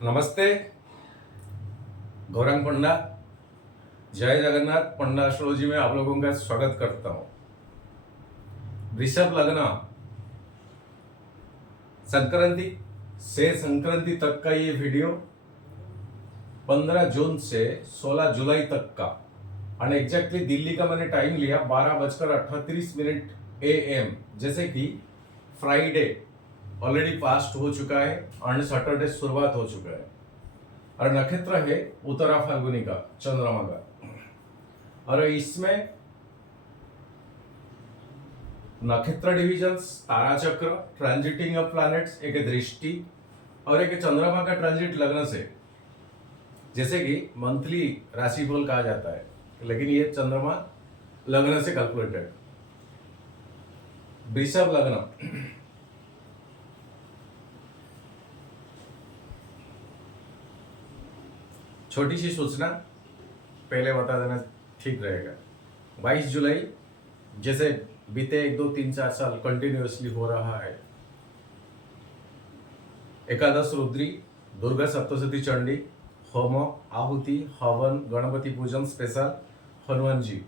नमस्ते, गौरंग पंडा। जय जगन्नाथ। पंडा एस्ट्रोलॉजी में आप लोगों का स्वागत करता हूं। वृषभ लग्न, संक्रांति से संक्रांति तक का ये वीडियो 15 जून से 16 जुलाई तक का, और एग्जैक्टली दिल्ली का मैंने टाइम लिया 12:38 AM। जैसे कि फ्राइडे ऑलरेडी पास्ट हो चुका है और सैटरडे शुरुआत हो चुका है, और नक्षत्र है उत्तरा फाल्गुनी का, चंद्रमा का। और इसमें नक्षत्र डिविजन्स, तारा चक्र, ट्रांजिटिंग ऑफ प्लैनेट्स, एक दृष्टि और एक चंद्रमा का ट्रांजिट लग्न से, जैसे कि मंथली राशिफल कहा जाता है, लेकिन ये चंद्रमा लग्न से कैलकुलेटेड। वृषभ लग्न, छोटी सी सूचना पहले बता देना ठीक रहेगा। 22 जुलाई, जैसे बीते 1 2 3 4 साल कंटिन्यूअसली हो रहा है, एकादश रुद्री, दुर्गा सप्तशती चंडी, होम, आहुति, हवन, गणपति पूजन स्पेशल, हनुमान जी।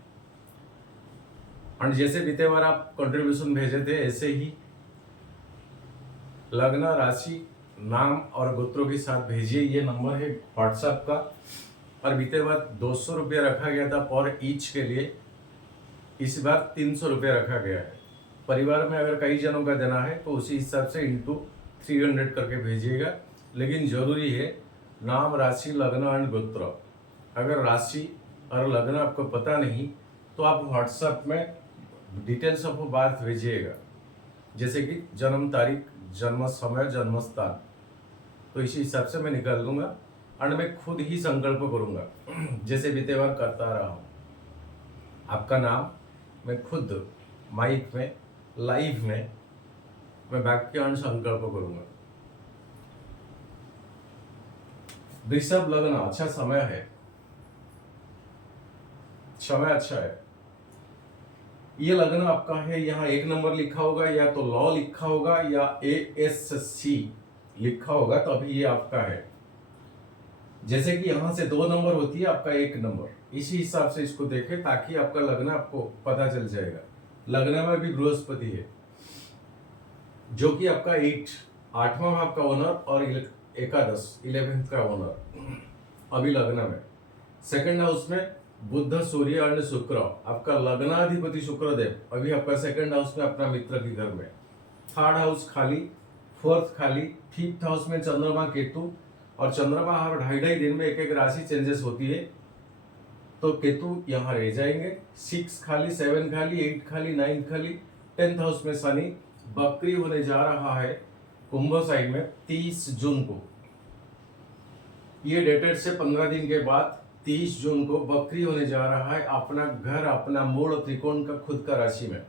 और जैसे बीते बार आप कंट्रीब्यूशन भेजे थे, ऐसे ही लग्न, राशि, नाम और गोत्रों के साथ भेजिए। ये नंबर है व्हाट्सएप का। और बीते बार 200 रुपये रखा गया था पर ईच के लिए, इस बार 300 रुपये रखा गया है। परिवार में अगर कई जनों का देना है तो उसी हिसाब से इंटू 300 करके भेजिएगा। लेकिन जरूरी है नाम, राशि, लग्न एंड गोत्र। अगर राशि और लग्न आपको पता नहीं तो आप व्हाट्सएप में डिटेल्स ऑफ बर्थ भेजिएगा, जैसे कि जन्म तारीख, जन्म समय, जन्म स्थान। तो इसी हिसाब से मैं निकाल दूंगा और मैं खुद ही संकल्प करूंगा, जैसे बीते बार करता रहा हूं। आपका नाम मैं खुद माइक में, लाइव में मैं वाक्यांश संकल्प करूंगा। वृषभ लग्न, अच्छा समय है, समय अच्छा है। ये लग्न आपका है, यहाँ 1 नंबर लिखा होगा, या तो लॉ लिखा होगा या ASC लिखा होगा, तो अभी ये आपका है। जैसे कि यहां से 2 नंबर होती है, आपका 1 नंबर। इसी हिसाब से इसको देखें ताकि आपका लग्न आपको पता चल जाएगा। लग्न में भी बृहस्पति है, जो कि आपका 8वां भाव का ओनर और एकादश 11th का ओनर। अभी लग्न में सेकंड हाउस में बुध, सूर्य और शुक्र, आपका लग्नाधिपति शुक्रदेव अभी आपका सेकंड हाउस में अपना मित्र के घर में। थर्ड हाउस खाली, फोर्थ खाली, फिफ्थ हाउस में चंद्रमा, केतु। और चंद्रमा हर 2.5 दिन में एक राशि चेंजेस होती है, तो केतु यहाँ रह जाएंगे। 6 खाली, 7 खाली, 8 खाली, 9 खाली। 10th हाउस में शनि बकरी होने जा रहा है कुंभ साइड में 30 जून को। ये डेटेड से 15 दिन के बाद 30 जून को बकरी होने जा रहा है अपना घर, अपना मूल त्रिकोण का खुद का राशि में।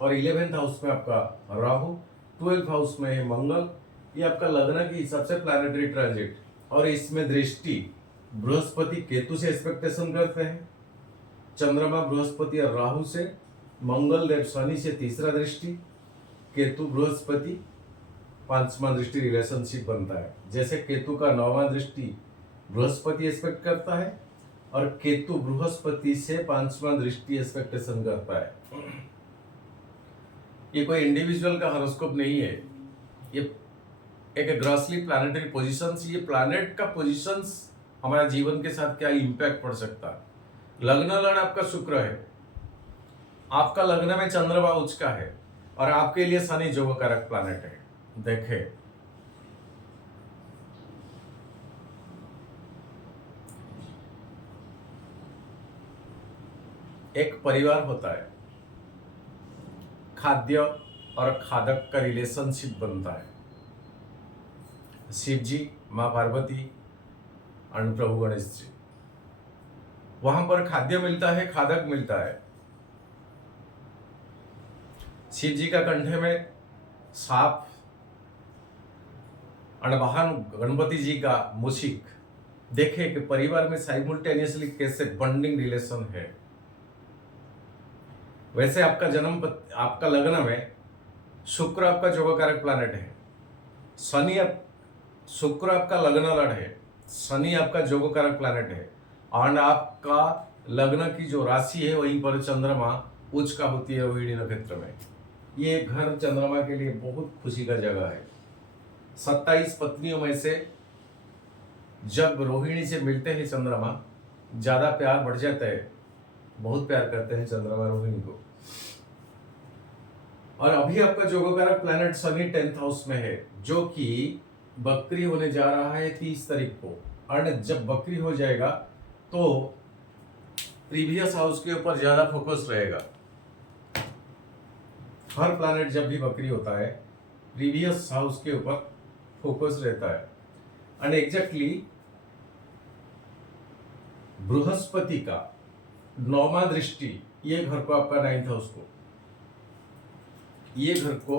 और 11th हाउस में आपका राहु, 12th हाउस में है मंगल। ये आपका लग्न की हिसाब से प्लैनेटरी ट्रांजिट, और इसमें दृष्टि बृहस्पति केतु से एक्सपेक्टेशन करते हैं, चंद्रमा बृहस्पति और राहु से, मंगल देव शनि से तीसरा दृष्टि, केतु बृहस्पति 5वां दृष्टि रिलेशनशिप बनता है। जैसे केतु का 9वां दृष्टि बृहस्पति एक्सपेक्ट करता है, और केतु बृहस्पति से 5वां दृष्टि एक्सपेक्टेशन करता है। ये कोई इंडिविजुअल का हॉरोस्कोप नहीं है, ये एक ग्रॉसली प्लैनेटरी पोजीशंस। ये प्लैनेट का पोजीशंस हमारा जीवन के साथ क्या इंपैक्ट पड़ सकता है। लग्न आपका शुक्र है, आपका लग्न में चंद्रमा उच्च का है, और आपके लिए शनि जोग कारक प्लैनेट है। देखे, एक परिवार होता है, खाद्य और खादक का रिलेशनशिप बनता है। शिव जी, माँ पार्वती और प्रभु गणेश जी, वहां पर खाद्य मिलता है, खादक मिलता है। शिव जी का कंठे में सांप, और वाहन गणपति जी का मूषिक। देखे कि परिवार में साइमल्टेनियसली कैसे बॉन्डिंग रिलेशन है। वैसे आपका आपका लग्न में शुक्र आपका जोगकारक प्लैनेट है, शनि शुक्र आपका लग्न लड़ है, शनि आपका जोगकारक प्लैनेट है, और आपका लग्न की जो राशि है वहीं पर चंद्रमा उच्च का होती है रोहिणी नक्षत्र में। ये घर चंद्रमा के लिए बहुत खुशी का जगह है। 27 पत्नियों में से जब रोहिणी से मिलते हैं चंद्रमा, ज्यादा प्यार बढ़ जाता है, बहुत प्यार करते हैं चंद्रमा रोहिणी को। और अभी आपका जोगकारक प्लैनेट शनि 10th हाउस में है, जो कि बकरी होने जा रहा है 30 तारीख को। और जब बकरी हो जाएगा तो प्रीवियस हाउस के ऊपर ज्यादा फोकस रहेगा। हर प्लैनेट जब भी बकरी होता है प्रीवियस हाउस के ऊपर फोकस रहता है। एंड एग्जैक्टली बृहस्पति का 9वां दृष्टि ये घर को आपका 9th हाउस को, ये घर को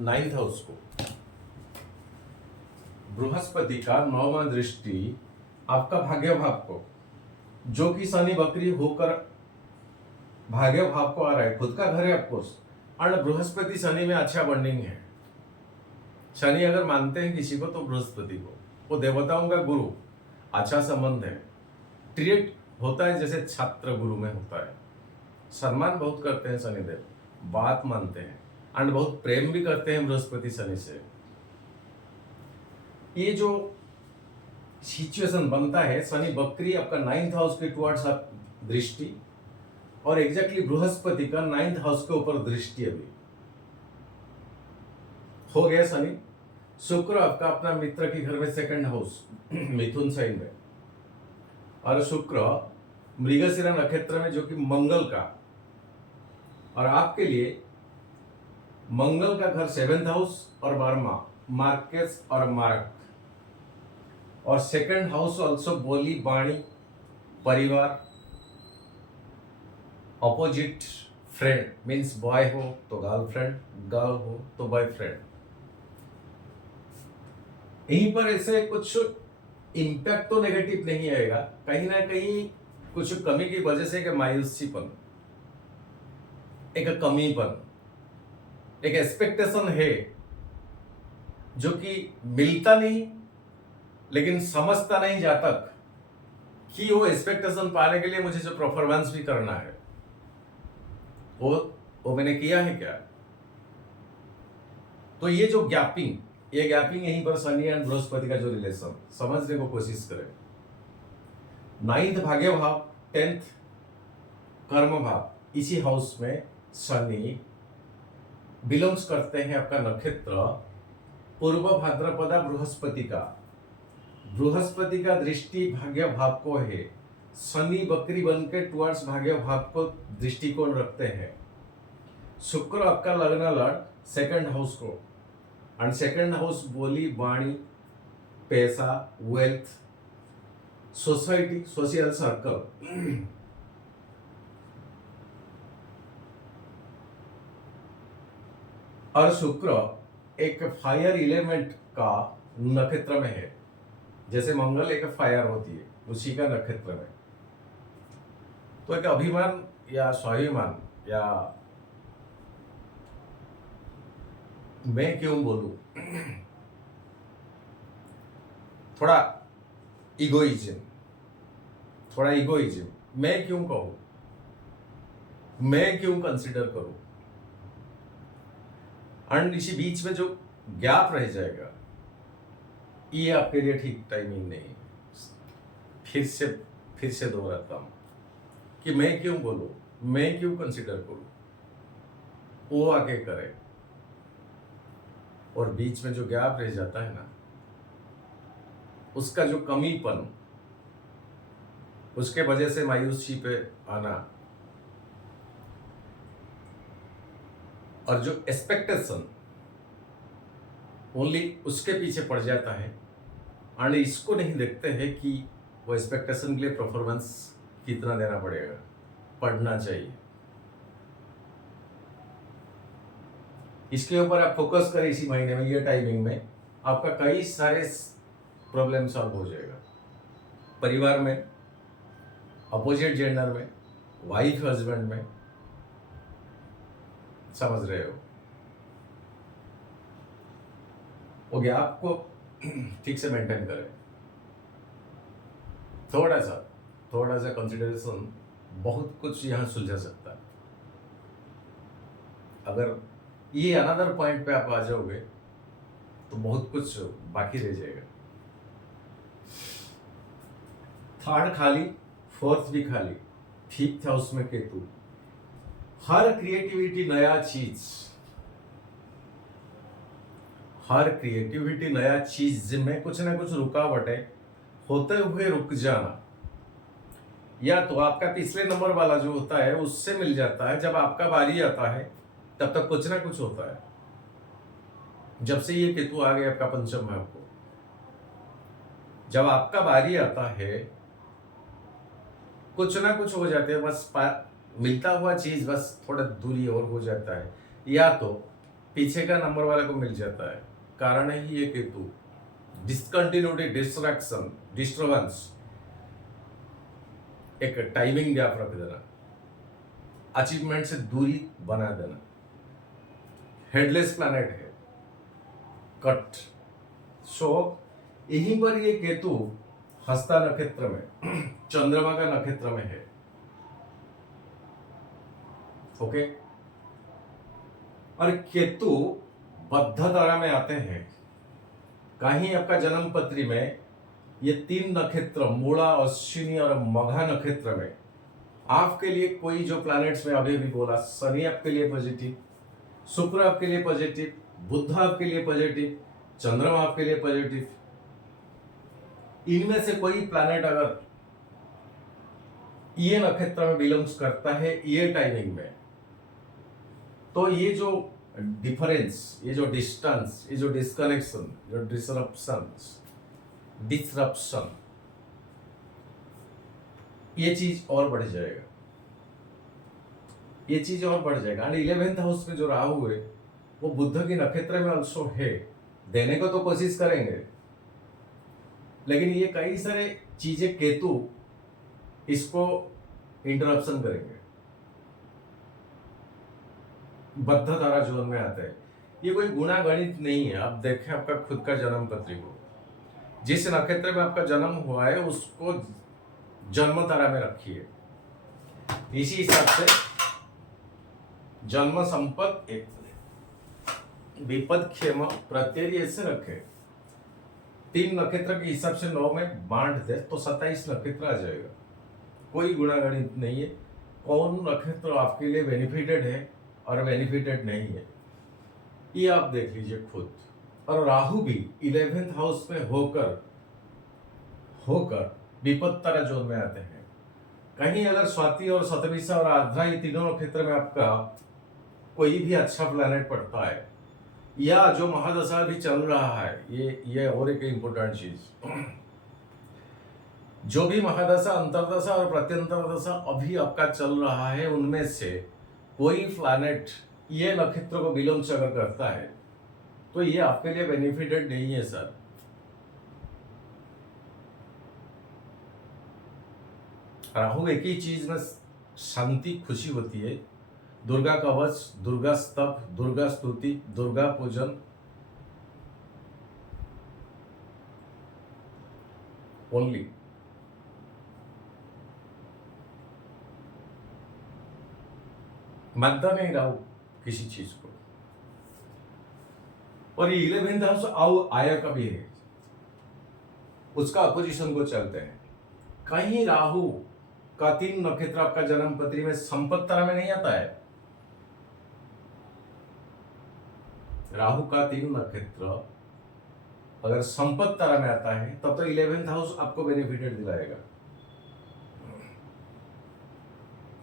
9th हाउस को, बृहस्पति का 9वां दृष्टि आपका भाग्य भाव को, जो कि शनि बकरी होकर भाग्य भाव को आ रहा है, खुद का घर है ऑफकोर्स। और बृहस्पति शनि में अच्छा बॉन्डिंग है। शनि अगर मानते हैं किसी को तो बृहस्पति को, वो देवताओं का गुरु, अच्छा संबंध है। ट्रीट होता है जैसे छात्र गुरु में होता है। सम्मान बहुत करते हैं शनिदेव, बात मानते हैं, एंड बहुत प्रेम भी करते हैं बृहस्पति शनि से। ये जो सिचुएशन बनता है, शनि बकरी आपका 9th हाउस के टुवर्ड्स आप दृष्टि, और एग्जैक्टली बृहस्पति का 9th हाउस के ऊपर दृष्टि अभी हो गया शनि। शुक्र आपका अपना मित्र के घर में 2nd हाउस मिथुन साइन में, और शुक्र मृगशिरा नक्षत्र में, जो कि मंगल का, और आपके लिए मंगल का घर 7th हाउस और 12वां मार्केस और मार्क, और 2nd हाउस ऑल्सो बोली वाणी परिवार, ऑपोजिट फ्रेंड मीन्स बॉय हो तो गर्लफ्रेंड, गर्ल हो तो बॉयफ्रेंड। यहीं पर ऐसे कुछ इम्पैक्ट तो नेगेटिव नहीं आएगा, कहीं ना कहीं कुछ कमी की वजह से एक मायूसीपन, एक कमीपन, एक एक्सपेक्टेशन है जो कि मिलता नहीं, लेकिन समझता नहीं जा तक कि वो एक्सपेक्टेशन पाने के लिए मुझे जो परफॉर्मेंस भी करना है वो मैंने किया है क्या। तो ये जो गैपिंग, ये गैपिंग यहीं पर शनि एंड बृहस्पति का जो रिलेशन समझने को कोशिश करें। 9th भाग्य भाव, 10th कर्म भाव, इसी हाउस में शनि बिलोंग्स करते हैं। आपका नक्षत्र पूर्व भाद्रपदा बृहस्पति का, बृहस्पति का दृष्टि भाग्य भाव को है। शनि बकरी बन के टुवर्ड्स भाग्य भाव को दृष्टिकोण रखते हैं। शुक्र आपका लग्न लड़ 2nd हाउस को, एंड 2nd हाउस बोली वाणी पैसा वेल्थ सोसाइटी सोशल सर्कल। और शुक्र एक फायर एलिमेंट का नक्षत्र में है, जैसे मंगल एक फायर होती है उसी का नक्षत्र में। तो एक अभिमान या स्वाभिमान, या मैं क्यों बोलूं, थोड़ा इगोइज्म, मैं क्यों कहूं, मैं क्यों कंसिडर करूं, एंड इसी बीच में जो गैप रह जाएगा, ये आपके लिए ठीक टाइमिंग नहीं। फिर से दोहराता हूं कि मैं क्यों बोलूं, मैं क्यों कंसिडर करूं, वो आगे करे। और बीच में जो गैप रह जाता है ना, उसका जो कमीपन, उसके वजह से मायूसी पे आना, और जो एक्सपेक्टेशन ओनली उसके पीछे पड़ जाता है, और इसको नहीं देखते हैं कि वो एक्सपेक्टेशन के लिए परफॉर्मेंस कितना देना पड़ेगा, पढ़ना चाहिए। इसके ऊपर आप फोकस करें इसी महीने में, ये टाइमिंग में आपका कई सारे प्रॉब्लम सॉल्व हो जाएगा। परिवार में, अपोजिट जेंडर में, वाइफ हस्बैंड में, समझ रहे हो। वो गैप को ठीक से मेंटेन करें। थोड़ा सा कंसिडरेशन बहुत कुछ यहाँ सुलझा सकता है। अगर ये अनदर पॉइंट पे आप आ जाओगे तो बहुत कुछ बाकी रह जाएगा। थर्ड खाली, फोर्थ भी खाली, ठीक था उसमें केतु। हर क्रिएटिविटी नया चीज में कुछ ना कुछ रुकावटें होते हुए रुक जाना, या तो आपका पिछले नंबर वाला जो होता है उससे मिल जाता है, जब आपका बारी आता है तब तक कुछ ना कुछ होता है। जब से ये केतु आ गया आपका पंचम भाव को, जब आपका बारी आता है कुछ ना कुछ हो जाते हैं, बस मिलता हुआ चीज बस थोड़ा दूरी और हो जाता है, या तो पीछे का नंबर वाले को मिल जाता है। कारण है ये केतु, डिसकंटिन्यूटी, डिस्ट्रैक्शन, डिस्टर्बेंस, एक टाइमिंग गैप रख देना, अचीवमेंट से दूरी बना देना। हेडलेस प्लैनेट है, कट। सो यहीं पर ये केतु हस्ता नक्षत्र में चंद्रमा का नक्षत्र में है। ओके, और केतु बद्ध तारा में आते हैं। कहीं आपका जन्म पत्री में ये 3 नक्षत्र मूला, अश्विनी और मघा नक्षत्र में आपके लिए कोई जो प्लैनेट्स में अभी भी बोला, शनि आपके लिए पॉजिटिव, शुक्र आपके लिए पॉजिटिव, बुध आपके लिए पॉजिटिव, चंद्रमा आपके लिए पॉजिटिव, इनमें से कोई प्लैनेट अगर ये नक्षत्र में बिलोंग्स करता है ये टाइमिंग में, तो ये जो डिफरेंस, ये जो डिस्टेंस, ये जो डिस्कनेक्शन, जो डिसरप्शन, ये चीज और बढ़ जाएगा, ये चीज और बढ़ जाएगा। एंड 11th हाउस में जो राहु है वो बुध के नक्षत्र में ऑल्सो है। देने को तो कोशिश करेंगे, लेकिन ये कई सारे चीजें केतु इसको इंटरप्शन करेंगे। बद्ध तारा जोन में आता है। ये कोई गुणा गणित नहीं है। आप देखें आपका खुद का जन्म पत्री को, जिस नक्षत्र में आपका जन्म हुआ है उसको जन्म तारा में रखिए। इसी हिसाब से जन्म संपद एक विपद क्षेम प्रत्यय ऐसे रखे। 3 नक्षत्र के हिसाब से 9 में बांट दे तो 27 नक्षत्र आ जाएगा। कोई गुणा गणित नहीं है। कौन नक्षत्र आपके लिए बेनिफिटेड है और बेनिफिटेड नहीं है ये आप देख लीजिए खुद। और राहु भी 11th हाउस में होकर विपद तारा जोन में आते हैं। कहीं अगर स्वाति और शतभिषा और आर्द्रा ये तीनों नक्षत्र में आपका कोई भी अच्छा प्लैनेट पड़ता है, या जो महादशा भी चल रहा है, ये और एक इंपॉर्टेंट चीज, जो भी महादशा, अंतरदशा और प्रत्यंतर दशा अभी आपका चल रहा है, उनमें से कोई प्लैनेट ये नक्षत्र को बिलोंग्स अगर करता है तो ये आपके लिए बेनिफिटेड नहीं है सर। राहु एक ही चीज में शांति, खुशी होती है। दुर्गा कवच, दुर्गा स्तव, दुर्गा स्तुति, दुर्गा पूजन, ओनली। मानता नहीं राहु किसी चीज को। और ये 11th हाउस आया कभी है, उसका अपोजिशन को चलते हैं। कहीं राहु का 3 नक्षत्र आपका जन्म पत्री में संपत्ति तारा में नहीं आता है। राहु का 3 नक्षत्र अगर संपत्ति तारा में आता है तब तो 11th हाउस आपको बेनिफिटेड दिलाएगा।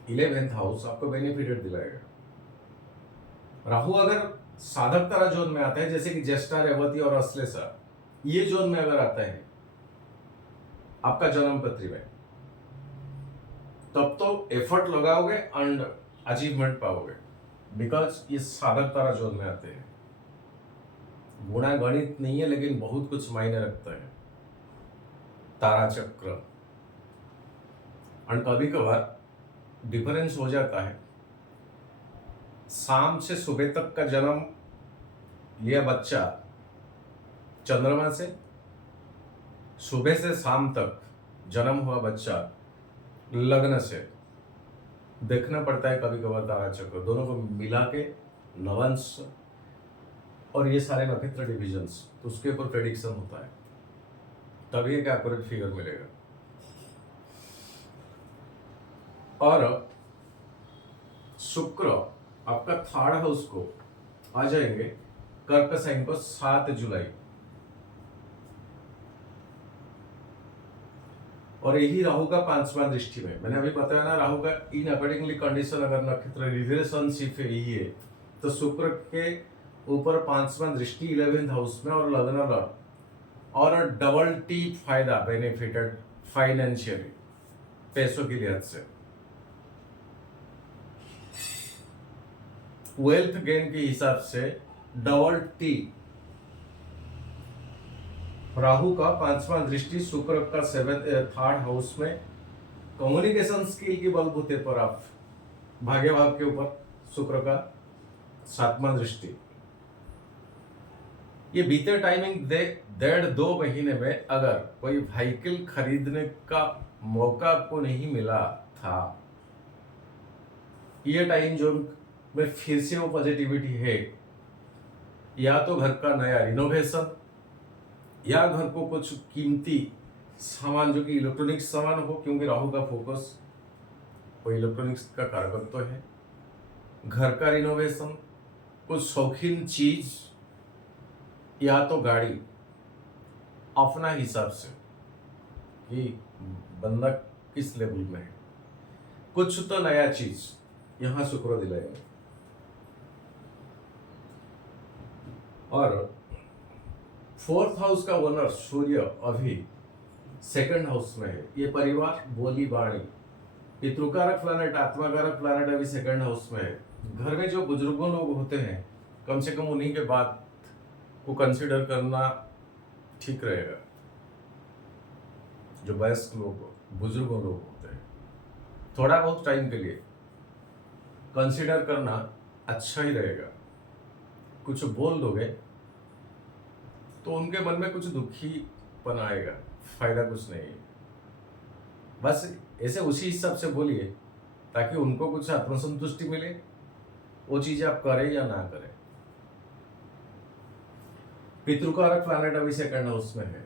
11th हाउस आपको बेनिफिटेड दिलाएगा। राहु अगर साधक तारा जोन में आता है, जैसे कि ज्येष्ठा, रेवती और अश्लेषा, ये जोन में अगर आता है आपका जन्म पत्री में, तब तो एफर्ट लगाओगे एंड अचीवमेंट पाओगे, बिकॉज ये साधक तारा जोन में आते हैं। गुणा गणित नहीं है, लेकिन बहुत कुछ मायने रखता है तारा चक्र। और कभी कभार डिफरेंस हो जाता है। शाम से सुबह तक का जन्म लिया बच्चा चंद्रमा से, सुबह से शाम तक जन्म हुआ बच्चा लग्न से देखना पड़ता है कभी कभार तारा चक्र, दोनों को मिला के नवंश और ये सारे नक्षत्र डिविजन्स, तो उसके ऊपर प्रेडिक्शन होता है, तभी एक एक्यूरेट फिगर मिलेगा। और शुक्र आपका थर्ड हाउस को आ जाएंगे कर्क साइन को 7 जुलाई, और यही राहु का 5वां दृष्टि में। मैंने अभी बताया ना, राहु का इन अकॉर्डिंगली कंडीशन अगर नक्षत्र रिलेशनशिप यही है तो शुक्र के ऊपर 5वां दृष्टि 11th हाउस में और लग्न और डबल टी फायदा बेनिफिटेड फाइनेंशियली, पैसों की लिहाज से, वेल्थ गेन के हिसाब से डबल टी। राहु का 5वां दृष्टि शुक्र का 3rd हाउस में कम्युनिकेशन स्किल के बलबूते पर आप भाग्य भाव के ऊपर शुक्र का 7वां दृष्टि। ये बीते टाइमिंग 1.5-2 महीने में अगर कोई व्हीकल खरीदने का मौका आपको नहीं मिला था, ये टाइम जोन में फिर से वो पॉजिटिविटी है, या तो घर का नया रिनोवेशन, या घर को कुछ कीमती सामान जो कि इलेक्ट्रॉनिक सामान हो, क्योंकि राहु का फोकस वो इलेक्ट्रॉनिक्स का कारकत्व है, घर का रिनोवेशन, कुछ शौकीन चीज, या तो गाड़ी, अपना हिसाब से कि बंदा किस लेवल में है, कुछ तो नया चीज यहां शुक्र दिलाएगा। और 4th हाउस का ओनर सूर्य अभी 2nd हाउस में है, ये परिवार, बोली बाणी, पितृकारक प्लैनेट, आत्माकारक प्लैनेट अभी 2nd हाउस में है। घर में जो बुजुर्गों लोग होते हैं, कम से कम उन्हीं के बात को कंसिडर करना ठीक रहेगा। जो वयस्क लोग, बुजुर्गों लोग होते हैं, थोड़ा बहुत टाइम के लिए कंसिडर करना अच्छा ही रहेगा। कुछ बोल दोगे तो उनके मन में कुछ दुखीपन आएगा, फायदा कुछ नहीं है। बस ऐसे उसी हिसाब से बोलिए ताकि उनको कुछ आत्मसंतुष्टि मिले, वो चीज आप करें या ना करें। पितृकारक प्लैनेट अभी 2nd हाउस में है,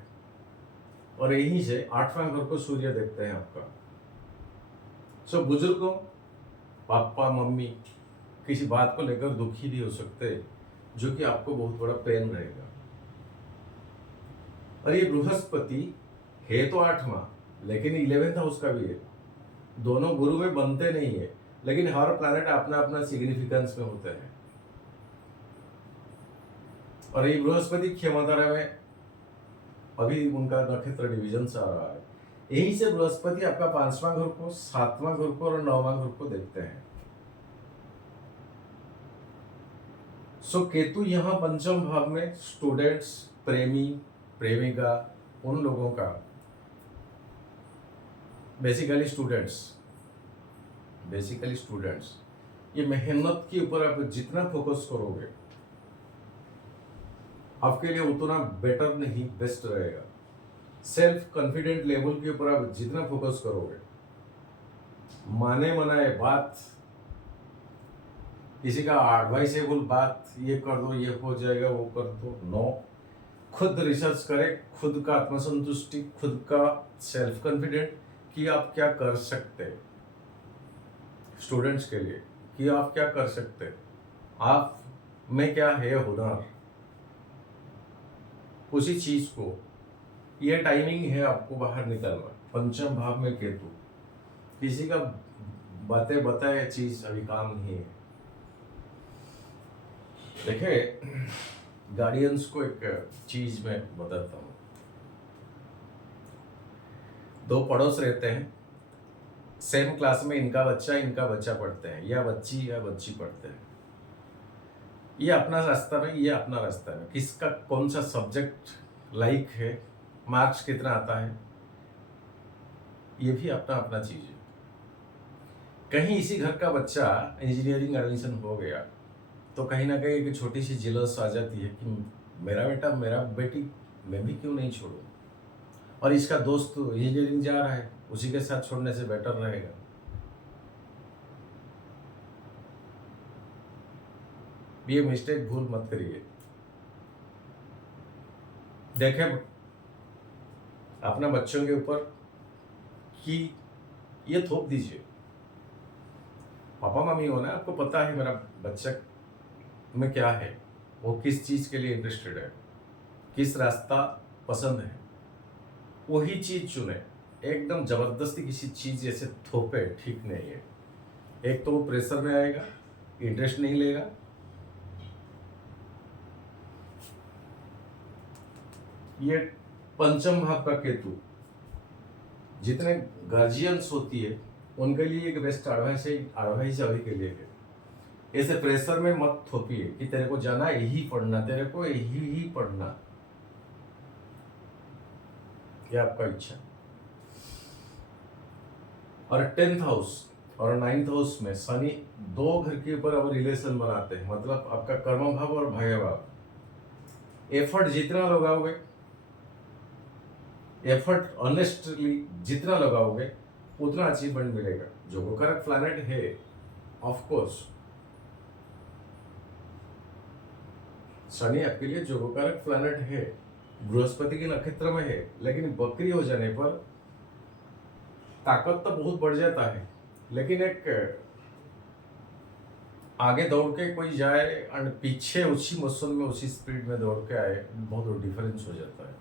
और यहीं से 8वां घर को सूर्य देखते हैं आपका। सो बुजुर्गों, पापा मम्मी किसी बात को लेकर दुखी भी हो सकते हैं, जो कि आपको बहुत बड़ा पेन रहेगा। और ये बृहस्पति है तो 8वां, लेकिन 11th हाउस का भी है। दोनों गुरु में बनते नहीं है, लेकिन हर प्लैनेट अपना अपना सिग्निफिकेंस में होते हैं। और ये बृहस्पति क्षमतारा में अभी उनका नक्षत्र डिवीजन से आ रहा है। यहीं से बृहस्पति आपका 5वां घर को, 7वां घर को और 9वां घर को देखते हैं। सो केतु यहाँ 5म भाव में स्टूडेंट्स, प्रेमी, प्रेमिका, उन लोगों का, बेसिकली स्टूडेंट्स, ये मेहनत के ऊपर आप जितना फोकस करोगे आपके लिए उतना बेटर नहीं, बेस्ट रहेगा। सेल्फ कॉन्फिडेंट लेवल के ऊपर आप जितना फोकस करोगे, माने मनाए बात, किसी का एडवाइसेबल बात, ये कर दो, ये हो जाएगा, वो कर दो, नो। खुद रिसर्च करें, खुद का आत्मसंतुष्टि, खुद का सेल्फ कॉन्फिडेंट कि आप क्या कर सकते हैं। स्टूडेंट्स के लिए कि आप क्या कर सकते हैं, आप में क्या है हुनर, उसी चीज को, ये टाइमिंग है आपको बाहर निकलना। 5म भाव में केतु, किसी का बातें बताए चीज अभी काम नहीं है। देखिए, गार्डियंस को एक चीज मैं बताता हूँ। 2 पड़ोस रहते हैं, सेम क्लास में इनका बच्चा पढ़ते हैं, या बच्ची पढ़ते हैं। ये अपना रास्ता में, ये अपना रास्ता में, किसका कौन सा सब्जेक्ट लाइक है, मार्क्स कितना आता है, ये भी अपना अपना चीज है। कहीं इसी घर का बच्चा इंजीनियरिंग एडमिशन हो गया तो कहीं ना कहीं एक छोटी सी जिलस आ जाती है कि मेरा बेटा, मेरा बेटी, मैं भी क्यों नहीं छोड़ूं। और इसका दोस्त इंजीनियरिंग जा रहा है, उसी के साथ छोड़ने से बेटर रहेगा। ये मिस्टेक भूल मत करिए। देखें अपना बच्चों के ऊपर कि ये थोप दीजिए, पापा मम्मी हो ना, आपको पता है मेरा बच्चा में क्या है, वो किस चीज के लिए इंटरेस्टेड है, किस रास्ता पसंद है, वही चीज चुने। एकदम जबरदस्ती किसी चीज जैसे थोपे ठीक नहीं है। एक तो वो प्रेशर में आएगा, इंटरेस्ट नहीं लेगा। ये पंचम भाव का केतु जितने गार्जियंस होती है उनके लिए एक बेस्ट एडवाइस अभी के लिए है। ऐसे प्रेशर में मत थोपिए कि तेरे को जाना यही पढ़ना, तेरे को यही ही पढ़ना, ये आपका इच्छा। और 10th हाउस और 9th हाउस में शनि दो घर के ऊपर अब रिलेशन बनाते हैं, मतलब आपका कर्म भाव और भाग्य भाव। एफर्ट जितना लगाओगे, एफर्ट ऑनेस्टली जितना लगाओगे उतना अचीवमेंट मिलेगा। जो गोकारक प्लैनेट है, ऑफ कोर्स शनि आपके लिए जो गोकारक प्लैनेट है, बृहस्पति के नक्षत्र में है, लेकिन बकरी हो जाने पर ताकत तो बहुत बढ़ जाता है, लेकिन एक आगे दौड़ के कोई जाए और पीछे उसी मौसम में उसी स्पीड में दौड़ के आए, बहुत डिफरेंस हो जाता है।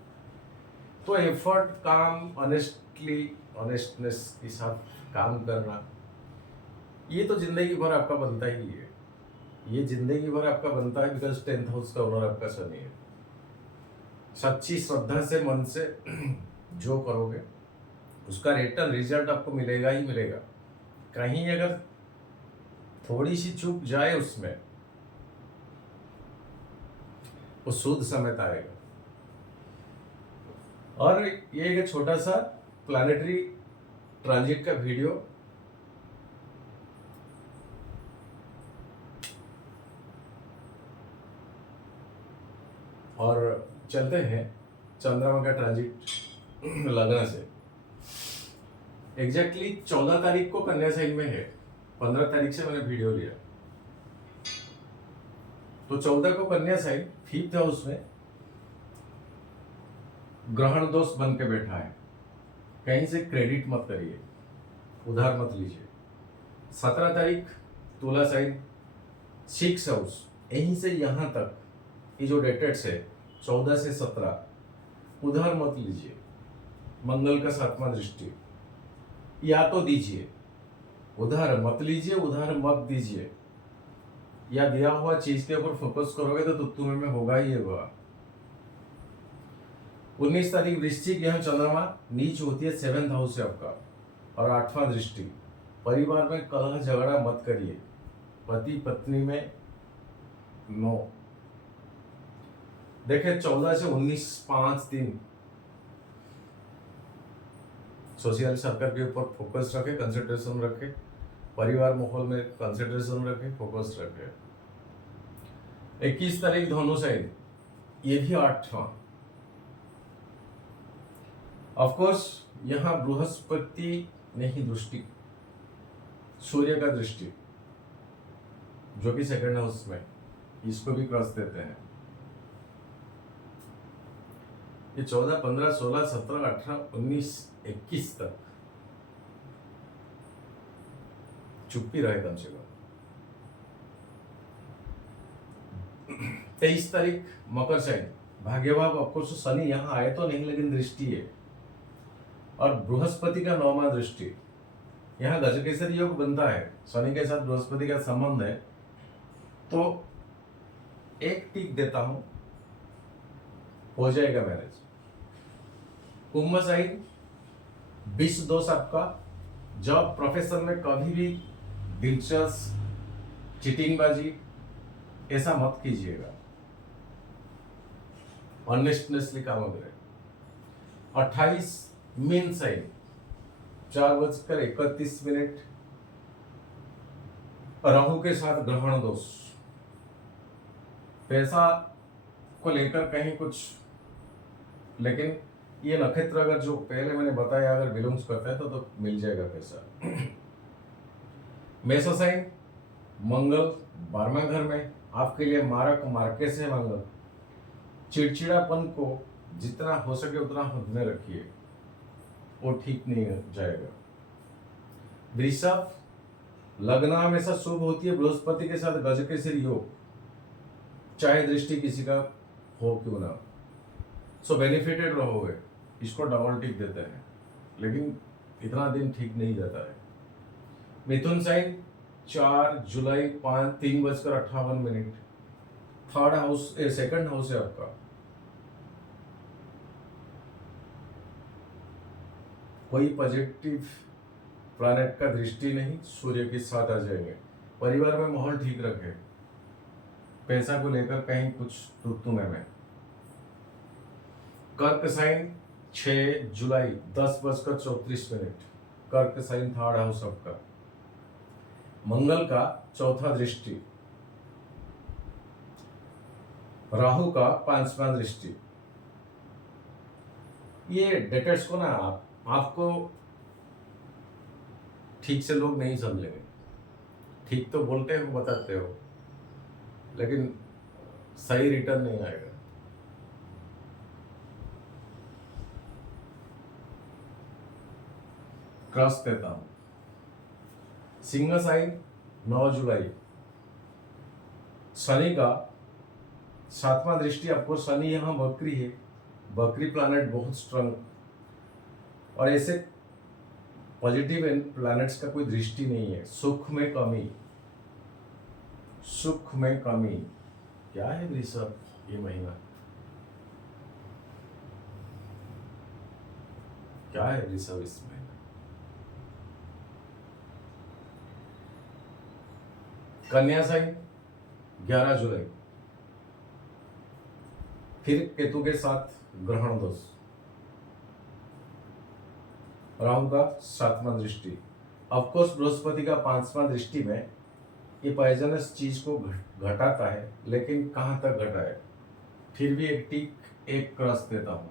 तो एफर्ट, काम, ऑनेस्टनेस के साथ काम करना, ये तो जिंदगी भर आपका बनता ही है। ये जिंदगी भर आपका बनता है, बिकॉज 10th हाउस का ओनर आपका शनि है। सच्ची श्रद्धा से, मन से जो करोगे उसका रिटर्न रिजल्ट आपको मिलेगा ही मिलेगा। कहीं अगर थोड़ी सी चूक जाए उसमें, वो शुद्ध समय आएगा। और ये एक छोटा सा प्लैनेटरी ट्रांजिट का वीडियो, और चलते हैं चंद्रमा का ट्रांजिट लगने से। एग्जैक्टली 14 तारीख को कन्या साइन में है, 15 तारीख से मैंने वीडियो लिया। तो 14 को कन्या साइन 5th हाउस में ग्रहण दोष बन के बैठा है। कहीं से क्रेडिट मत करिए, उधार मत लीजिए। 17 तारीख तुला साइन 6th हाउस, यहीं से यहां तक ये जो डेटेड्स है 14 से 17, उधार मत लीजिए। मंगल का 7वां दृष्टि, या तो दीजिए, उधार मत लीजिए, उधार मत दीजिए। या दिया हुआ चीज के ऊपर फोकस करोगे तो तुत्तुमे में होगा ही होगा। 19 तारीख वृश्चिक, यहां चंद्रमा नीच होती है 7th हाउस से आपका, और 8वां दृष्टि। परिवार में कलह झगड़ा मत करिए, पति पत्नी में नो। देखें 14 से 19 5 दिन सोशल सर्कल के ऊपर फोकस रखे, कंसंट्रेशन रखे, परिवार माहौल में कंसंट्रेशन रखे, फोकस रखे। 21 तारीख धनु साइन, ये भी 8वां। ऑफ कोर्स यहां बृहस्पति नहीं दृष्टि, सूर्य का दृष्टि, जो कि 2nd हाउस में, इसको भी क्रॉस देते हैं। ये 14, 15, 16, 17, 18, 19, 21 तक चुप्पी रहे कम से कम। 23 तारीख मकर साइन, भाग्यभाव। ऑफकोर्स शनि यहां आए तो नहीं, लेकिन दृष्टि है, और बृहस्पति का 9वां दृष्टि। यहां गजकेसरी योग बनता है, शनि के साथ बृहस्पति का संबंध है। तो एक टिक देता हूं, हो जाएगा मैरिज। कुंभ साइन 20 दोष आपका। जॉब प्रोफेशन में कभी भी दिलचस्प चीटिंगबाजी ऐसा मत कीजिएगा, ऑनेस्टनेसली काम करें। 28 मीन साइन 4:31 राहु के साथ ग्रहण दोष। पैसा को लेकर कहीं कुछ, लेकिन ये नक्षत्र अगर जो पहले मैंने बताया अगर बिलोंग्स करता है तो मिल जाएगा पैसा। मेष साइन, मंगल 12वें घर में आपके लिए मारक मार्केस है मंगल। चिड़चिड़ापन को जितना हो सके उतना हद में रखिए, वो ठीक नहीं जाएगा। वृषभ, लग्न हमेशा शुभ होती है बृहस्पति के साथ गज के सिर योग, चाहे दृष्टि किसी का हो क्यों ना, सो बेनिफिटेड रहोगे, इसको डबल टिक देते हैं, लेकिन इतना दिन ठीक नहीं जाता है। मिथुन साइन, 4 जुलाई 3:58, थर्ड हाउस सेकंड हाउस है आपका। कोई पॉजिटिव प्लैनेट का दृष्टि नहीं, सूर्य के साथ आ जाएंगे। परिवार में माहौल ठीक रखें, पैसा को लेकर कहीं कुछ तू में। कर्क साइन, 6 जुलाई 10:34, कर्क साइन थर्ड हाउस आपका। मंगल का चौथा दृष्टि, राहु का 5वां दृष्टि। ये डेटर्स को ना आपको ठीक से लोग नहीं समझेंगे। ठीक तो बोलते हो, बताते हो, लेकिन सही रिटर्न नहीं आएगा। क्रॉस देता हूं। सिंह साइन, 9 जुलाई, शनि का 7वां दृष्टि आपको। शनि यहां बकरी है, बकरी प्लैनेट बहुत स्ट्रांग, और ऐसे पॉजिटिव प्लैनेट्स का कोई दृष्टि नहीं है। सुख में कमी, सुख में कमी। क्या है वृषभ ये महीना, क्या है वृषभ इस महीना? कन्या साइन, 11 जुलाई, फिर केतु के साथ ग्रहण दोष, राहु का 7वां दृष्टि। ऑफकोर्स बृहस्पति का 5वां दृष्टि में ये पॉइजनस चीज को घटाता है, लेकिन कहां तक घटाए, फिर भी एक टिक, एक क्रॉस देता हूं।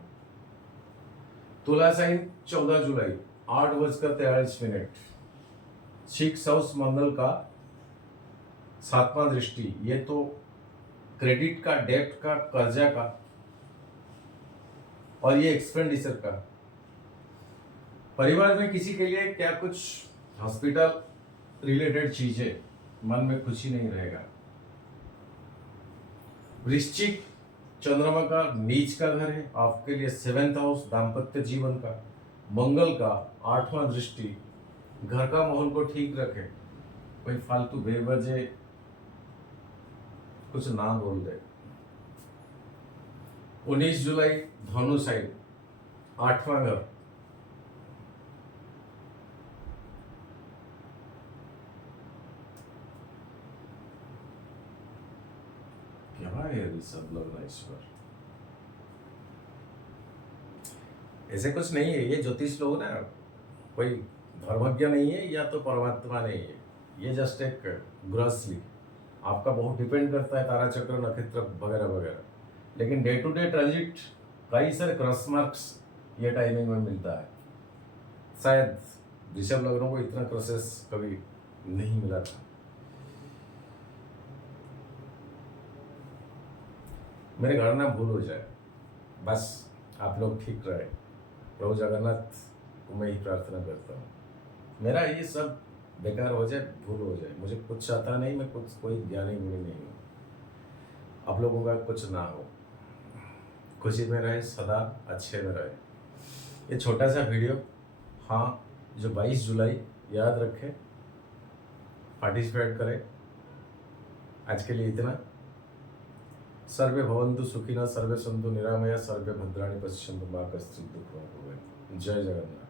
तुला साइन, 14 जुलाई 8:43, 6 हाउस मंगल का 7वां दृष्टि। ये तो क्रेडिट का, डेब्ट का, कर्जा का, और ये एक्सपेंडिचर का। परिवार में किसी के लिए क्या कुछ हॉस्पिटल रिलेटेड चीजें, मन में खुशी नहीं रहेगा। वृश्चिक, चंद्रमा का नीच का घर है आपके लिए, 7th हाउस दाम्पत्य जीवन का। मंगल का 8वां दृष्टि, घर का माहौल को ठीक रखे, कोई फालतू बेवजह कुछ ना बोल दे। 19 जुलाई धनु साइन, 8वां घर। क्या है ऋषभ लग्न ईश्वर, ऐसे कुछ नहीं है। ये ज्योतिष लोग ना कोई धर्मज्ञ नहीं है या तो परमात्मा नहीं है, ये जस्ट एक ग्रॉसली आपका बहुत डिपेंड करता है तारा चक्र, नक्षत्र वगैरह वगैरह, लेकिन डे टू डे ट्रांजिट कई सारे क्रॉस मार्क्स ये टाइमिंग में मिलता है। शायद ऋषभ लग्नों को इतना क्रॉसेस कभी नहीं मिला था। मेरे घर ना भूल हो जाए, बस आप लोग ठीक रहे। प्रभु जगन्नाथ को मैं ही प्रार्थना करता हूँ, मेरा ये सब बेकार हो जाए, भूल हो जाए। मुझे कुछ आता नहीं, मैं कुछ कोई ज्ञानी गुणी नहीं हूँ। आप लोगों का कुछ ना हो, खुशी में रहे, सदा अच्छे में रहे। ये छोटा सा वीडियो, हाँ, जो 22 जुलाई याद रखें, पार्टिसिपेट करें। आज के लिए इतना। सर्वे भवन्तु सुखिनः, सर्वे सन्तु निरामया, सर्वे भद्राणि पश्यन्तु मा कश्चित् दुःखं भवेत्। जय जगन्नाथ।